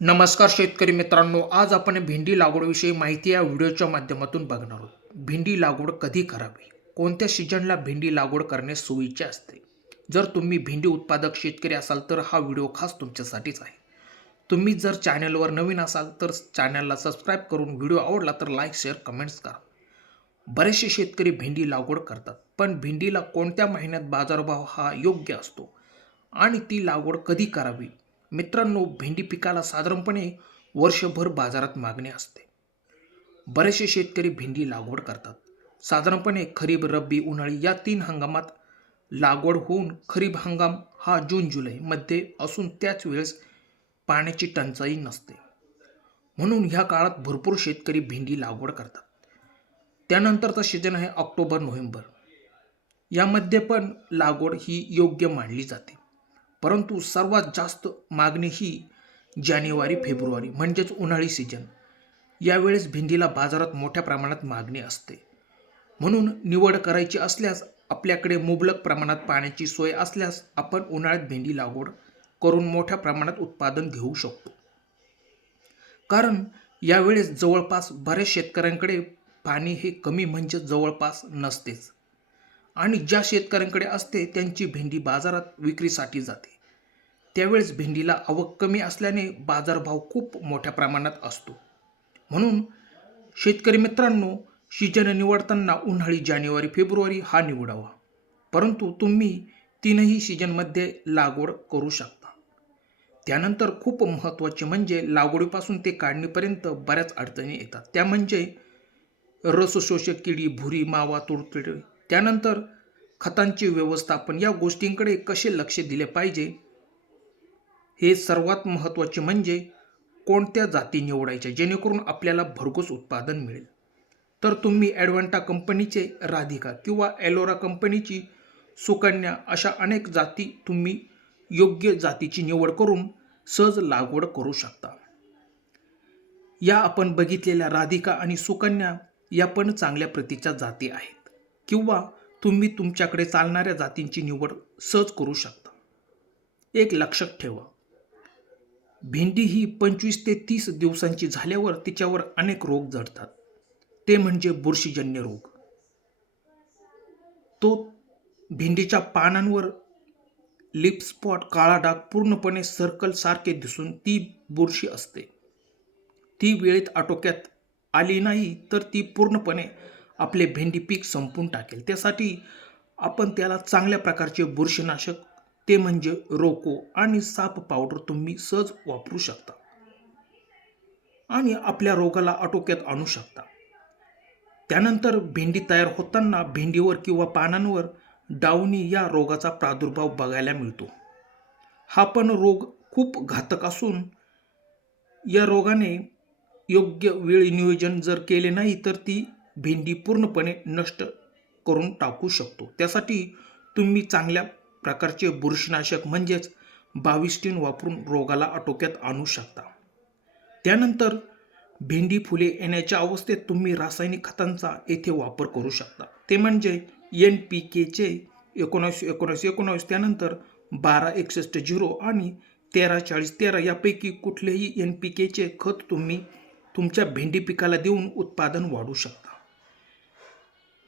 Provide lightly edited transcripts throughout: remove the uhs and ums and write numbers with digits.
नमस्कार शेतकरी मित्रांनो, आज आपण भेंडी लागवडीविषयी माहिती या व्हिडिओच्या माध्यमातून बघणार आहोत. भेंडी लागवड कधी करावी, कोणत्या सीजनला भेंडी लागवड करणे सोयीचे असते. जर तुम्ही भेंडी उत्पादक शेतकरी असाल तर हा व्हिडिओ खास तुमच्यासाठीच आहे. तुम्ही जर चॅनलवर नवीन असाल तर चॅनलला सबस्क्राईब करून व्हिडिओ आवडला तर लाईक शेअर कमेंट्स करा. बरेचसे शेतकरी भेंडी लागवड करतात, पण भेंडीला कोणत्या महिन्यात बाजारभाव हा योग्य असतो आणि ती लागवड कधी करावी. मित्रांनो, भेंडी पिकाला साधारणपणे वर्षभर बाजारात मागणी असते. बरेचसे शेतकरी भेंडी लागवड करतात. साधारणपणे खरीप, रब्बी, उन्हाळी या 3 हंगामात लागवड होऊन खरीप हंगाम हा जून-जुलै मध्ये असून त्याच वेळेस पाण्याची टंचाई नसते. म्हणून ह्या काळात भरपूर शेतकरी भेंडी लागवड करतात. त्यानंतरचा सीजन आहे ऑक्टोबर-नोव्हेंबर. यामध्ये पण लागवड ही योग्य मानली जाते. परंतु सर्वात जास्त मागणी ही जानेवारी-फेब्रुवारी म्हणजेच उन्हाळी सीजन. यावेळेस भेंडीला बाजारात मोठ्या प्रमाणात मागणी असते. म्हणून निवड करायची असल्यास आपल्याकडे मुबलक प्रमाणात पाण्याची सोय असल्यास आपण उन्हाळ्यात भेंडी लागवड करून मोठ्या प्रमाणात उत्पादन घेऊ शकतो. कारण यावेळेस जवळपास बऱ्याच शेतकऱ्यांकडे पाणी हे कमी म्हणजे जवळपास नसतेच. आणि ज्या शेतकऱ्यांकडे असते त्यांची भेंडी बाजारात विक्रीसाठी जाते. त्यावेळेस भेंडीला आवक कमी असल्याने बाजारभाव खूप मोठ्या प्रमाणात असतो. म्हणून शेतकरी मित्रांनो, सीजन निवडताना उन्हाळी जानेवारी-फेब्रुवारी हा निवडावा. परंतु तुम्ही 3ही सीजनमध्ये लागवड करू शकता. त्यानंतर खूप महत्त्वाचे म्हणजे लागवडीपासून ते काढणीपर्यंत बऱ्याच अडचणी येतात. त्या म्हणजे रसशोषक किडी, भुरी, मावा, तुडतुडे. त्यानंतर खतांचे व्यवस्थापन या गोष्टींकडे कसे लक्ष दिले पाहिजे. हे सर्वात महत्त्वाचे म्हणजे कोणत्या जाती निवडायच्या जेणेकरून आपल्याला भरघोस उत्पादन मिळेल. तर तुम्ही ॲडव्हान्टा कंपनीचे राधिका किंवा एलोरा कंपनीची सुकन्या अशा अनेक जाती तुम्ही योग्य जातीची निवड करून सहज लागवड करू शकता. या आपण बघितलेल्या राधिका आणि सुकन्या या पण चांगल्या प्रतीच्या जाती आहेत किंवा तुम्ही तुमच्याकडे चालणाऱ्या जातींची निवड सहज करू शकता. एक लक्षात ठेवा, भेंडी ही 25 ते 30 दिवसांची झाल्यावर तिच्यावर अनेक रोग जडतात. ते म्हणजे बुरशीजन्य रोग. तो भेंडीच्या पानांवर लिप स्पॉट, काळा डाग, पूर्णपणे सर्कल सारखे दिसून ती बुरशी असते. ती वेळेत आटोक्यात आली नाही तर ती पूर्णपणे आपले भेंडी पीक संपून टाकेल. त्यासाठी आपण त्याला चांगल्या प्रकारचे बुरशीनाशक ते म्हणजे रोको आणि साप पावडर तुम्ही सहज वापरू शकता आणि आपल्या रोगाला आटोक्यात आणू शकता. त्यानंतर भेंडी तयार होताना भेंडीवर किंवा पानांवर डावणी या रोगाचा प्रादुर्भाव बघायला मिळतो. हा पण रोग खूप घातक असून या रोगाने योग्य वेळी नियोजन जर केले नाही तर ती भेंडी पूर्णपणे नष्ट करून टाकू शकतो. त्यासाठी तुम्ही चांगल्या प्रकारचे बुरशीनाशक म्हणजेच बाविस्टीन वापरून रोगाला आटोक्यात आणू शकता. त्यानंतर भेंडी फुले येण्याच्या अवस्थेत तुम्ही रासायनिक खतांचा येथे वापर करू शकता. ते म्हणजे NPKचे 19-19-19, त्यानंतर 12-61-0 आणि 13-40-13 यापैकी कुठलेही NPKचे खत तुम्ही तुमच्या भेंडी पिकाला देऊन उत्पादन वाढवू शकता.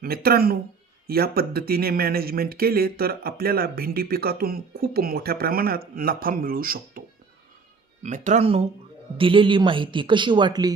मित्रांनो, या पद्धतीने मॅनेजमेंट केले तर आपल्याला भेंडी पिकातून खूप मोठ्या प्रमाणात नफा मिळू शकतो. मित्रांनो, दिलेली माहिती कशी वाटली